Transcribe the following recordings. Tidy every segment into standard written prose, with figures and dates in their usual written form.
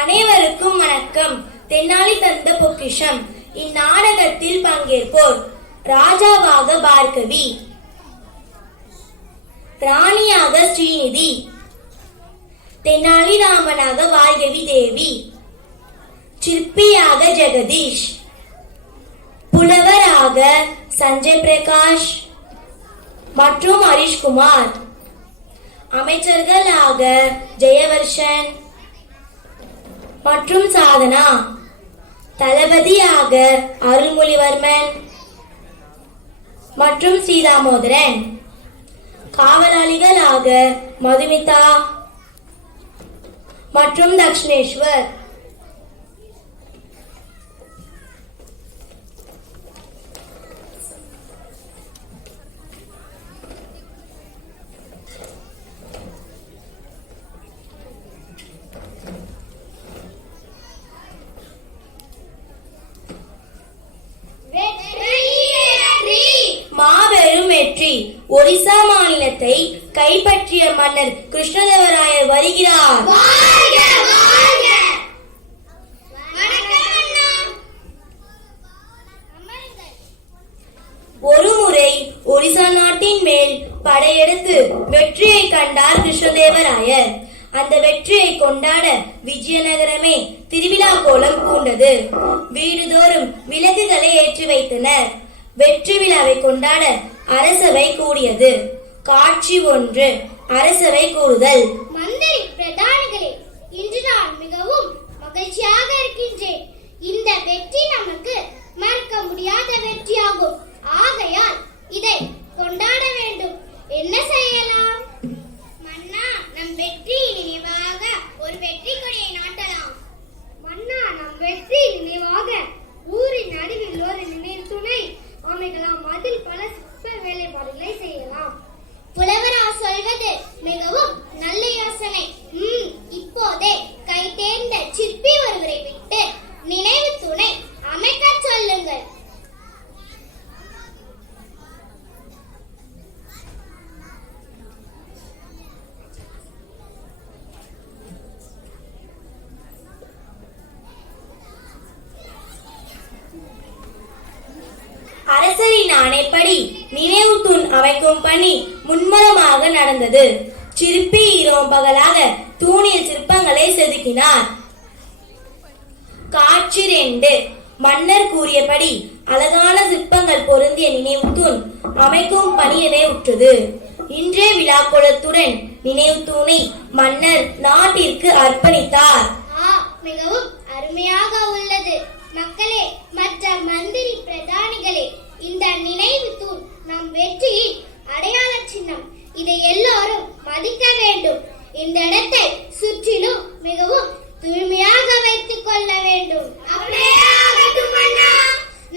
அனைவருக்கும் வணக்கம். தென்னாலி தந்த பொக்கிஷம். இந்நாடகத்தில் பங்கேற்போர்: ராஜாவாக பார்கவி, ராணியாக ஸ்ரீநிதி, தென்னாலி ராமனாக வாய்கவி தேவி, சிற்பியாக ஜெகதீஷ், புலவராக சஞ்சய் பிரகாஷ் மற்றும் ஹரிஷ்குமார், அமைச்சர்களாக ஜெயவர்ஷன் மற்றும் சாதனா, தளபதியாக அருள்மொழிவர்மன் மற்றும் ஸ்ரீதாமோதரன், காவலாளிகளாக மதுமிதா மற்றும் தக்ஷணேஸ்வர். மாபெரும் வெற்றி! ஒரிசா மாநிலத்தை கைப்பற்றிய மன்னர் கிருஷ்ணதேவராயர் வருகிறார். ஒருமுறை ஒரிசா நாட்டின் மேல் படையெடுத்து வெற்றியை கண்டார் கிருஷ்ணதேவராயர். அந்த வெற்றியை கொண்டாட விஜயநகரமே திருவிழா கோலம் பூண்டது. வீடுதோறும் விளக்குகளை ஏற்றி வைத்தனர். வெற்றி விழாவை கொண்டாட அரசவை கூடியது. காட்சி 1. அரசவை கூடுதல். மந்திரி பிரதானிகளே, இன்று நான் மிகவும் மகிழ்ச்சியாக இருக்கின்றேன். இந்த வெற்றி நமக்கு மறக்க முடியாத வெற்றியாகும். ஆகையால் இதை கொண்டாட வேண்டும். என்ன செய்யலாம்? மன்னா, நம் வெற்றி நினைவாக ஒரு வெற்றி கொடியை நாட்டலாம். மன்னா, நம் வெற்றி நினைவாக ஊரின் நடுவில் ஒரு நினைவு துணை அமைக்கலாம். அதில் பல சிற்ப வேலைப்பாடுகளை செய்யலாம். புலவரா சொல்வது மிகவும் நல்ல யோசனை. இப்போதே கை தேர்ந்த சிற்பி ஒருவரை விட்டு நினைவு துணை அமைக்க சொல்லுங்கள். அரசரின் ஆணைப்படி நினைவு தூண் அமைக்கும் பணி மும்முரமாக நடந்தது. சிற்பி இரவு பகலாக தூணில் சிற்பங்களை செதுக்கினார். காட்சி 2. மன்னர் கூறியபடி அழகான சிற்பங்கள் பொருந்திய நினைவு தூண் அமைக்கும் பணி நிறைவுற்றது. இன்றைய விழாக்கோலத்துடன் நினைவு தூணை மன்னர் நாட்டிற்கு அர்ப்பணித்தார். மிகவும் அருமையாக உள்ளது. மக்களே, மற்ற மந்திரி பிரதானிகளே, இந்த நினைவு தூண் நம் வெற்றியின் அடையாள சின்னம். இதை எல்லாரும் மதிக்க வேண்டும். இந்த இடத்தை சுற்றிலும் மிகவும் தூய்மையாக வைத்துக் கொள்ள வேண்டும்.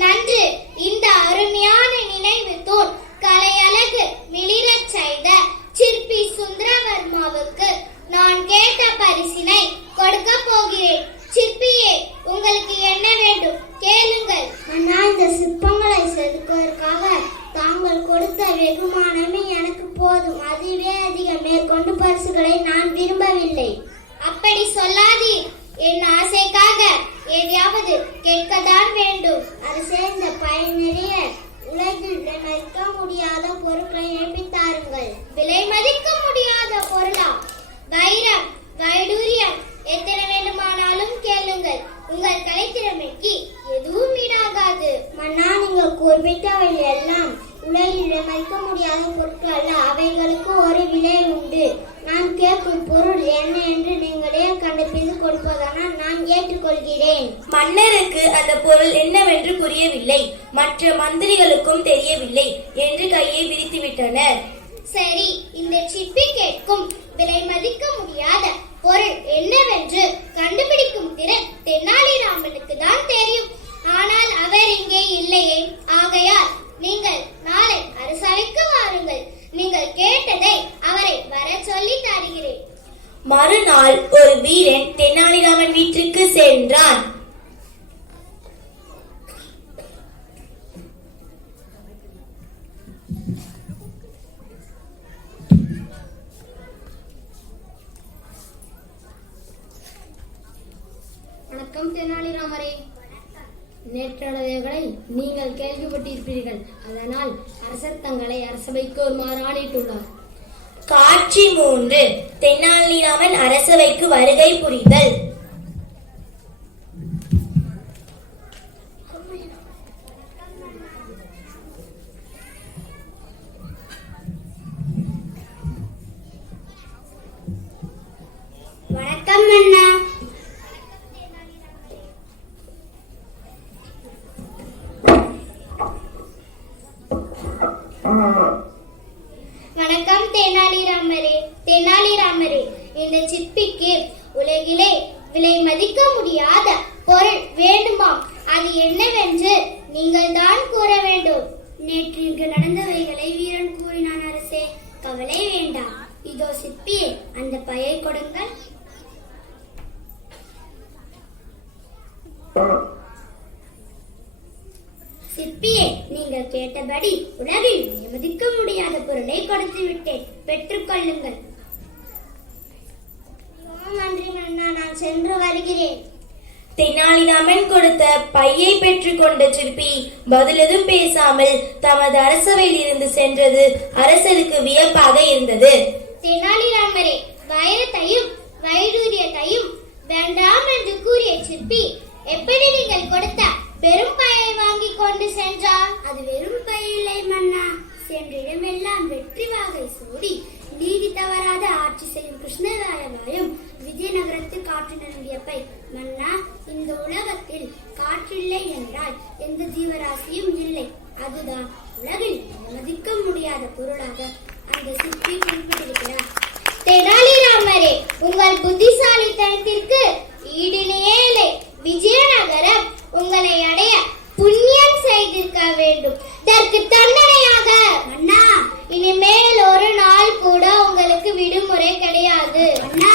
நன்று. இந்த அருமையான நினைவு தூண் கலையழகு மிளிரச் செய்த சிற்பி சுந்தரவர்மாவுக்கு நான் கேட்ட பரிசினை கொடுக்க போகிறேன். சிற்பியே, உங்களுக்கு என்ன வேண்டும்? கேளுங்கள். அண்ணா, இந்த சிற்பங்களை செதுக்குவதற்காக தாங்கள் கொடுத்த வெகுமானமே எனக்கு போதும். அதுவே அதிகம். மேற்கொண்டு பரிசுகளை நான் விரும்பவில்லை. அப்படி சொல்லாதீர். என் ஆசைக்காக எதையாவது கேட்கத்தான் வேண்டும். அரசே, இந்த பயன் நிறைய உலகில் மதிக்க முடியாத பொருட்களை இணைப்பித்தாருங்கள். விலை மதிக்க முடியாத பொருளா? வைரம், வைடூரியம், எத்தனை வேண்டுமானாலும் கேளுங்கள். உங்கள் கலைத்திறமைக்கு எதுவும் ஈடாகாது. மன்னா, நீங்கள் குறிப்பிட்டவை எல்லாம் உலகில் மதிக்க முடியாத பொருட்கள் அல்ல. அவைகளுக்கு ஒரு விலை உண்டு. நான் கேட்கும் பொருள் என்ன என்று நீங்களே கண்டுபிடித்து கொடுப்பதானால் நான் ஏற்றுக்கொள்கிறேன். மன்னருக்கு அந்த பொருள் என்னவென்று புரியவில்லை. மற்ற மந்திரிகளுக்கும் தெரியவில்லை என்று கையை விரித்துவிட்டனர். சரி, இந்த சிப்பி கேட்கும் விலை மதிக்க முடியாத பொருள் என்னவென்று கண்டுபிடிக்கும் திறன் தென்னாலிராமனுக்கு தான் தெரியும். ஆனால் அவர் இங்கே இல்லையே. ஆகையால் நீங்கள் நாளை அரசவைக்கு வாருங்கள். நீங்கள் கேட்டதை அவரை வர சொல்லி தருகிறேன். மறுநாள் ஒரு வீரன் தென்னாலிராமன் வீட்டிற்கு சென்றான். வணக்கம் தெனாலிராமரே. நேற்று நடந்தவைகளை நீங்கள் கேள்விப்பட்டிருப்பீர்கள். அதனால் அரசர் தங்களை அரசவைக்கு வருமாறு ஆணையிட்டுள்ளார். காட்சி 3. தெனாலிராமன் அரசவைக்கு வருகை புரிதல். வணக்கம் அண்ணா. வணக்கம் தெனாலிராமரே. தெனாலிராமரே, இந்த சிற்பிக்கு உலகிலே விலை மதிக்க முடியாத பொருள் வேண்டுமாம். அது என்னவென்று நீங்கள் தான் கூற வேண்டும். நேற்று இங்கு நடந்தவைகளை வீரன் கூறினான் அரசே. கவலை வேண்டாம். இதோ சிற்பியே, அந்த பையை கொடுங்கள். சிற்பியே, நீங்கள் கேட்டபடி உலகில் மதிக்க முடியாத பொருளை கொடுத்து விட்டேன். பெற்றுக்கொள்ளுங்கள். நன்றி மன்னா, நான் சென்று வருகிறேன். தெனாலிராமன் கொடுத்த பையை பெற்றுக்கொண்ட சிற்பி பதிலெதும் பேசாமல் தமது அரசவையில் இருந்து சென்றது அரசருக்கு வியப்பாக இருந்தது. தெனாலிராமரே, வைரத்தையும் வைடூரியத்தையும் வேண்டாம் என்று கூறிய சிற்பி எப்படி நீங்கள் கொடுத்த பெரும் பையை வாங்கி கொண்டு சென்றார்? அது வெறும் பை இல்லை மன்னா. சென்ற இடமெல்லாம் வெற்றி வாகை சூடி நீதி தவறாத ஆட்சி செய்யும் கிருஷ்ணராயவாயும் விஜயநகரத்து காற்று நிரம்பிய பை. மன்னா, இந்த உலகத்தில் காற்றில்லை என்றால் எந்த ஜீவராசியும் இல்லை. அதுதான் உலகில் மதிக்க முடியாத பொருளாக அந்த சிற்பி குறிப்பிட்டிருக்கிறார். தெனாலிராமரே, உங்கள் புத்திசாலித்தனத்திற்கு ஈடிணையே இல்லை. விஜயநகரம் உங்களை அடைய புண்ணியம் செய்திருக்க வேண்டும். இதற்கு தண்டனையாக அண்ணா, இனிமேல் ஒரு நாள் கூட உங்களுக்கு விடுமுறை கிடையாது. அண்ணா,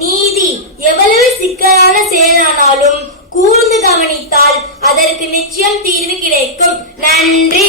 நீதி எவ்வளவு சிக்கலான செயலானாலும் கூர்ந்து கவனித்தால் அதற்கு நிச்சயம் தீர்வு கிடைக்கும். நன்றி.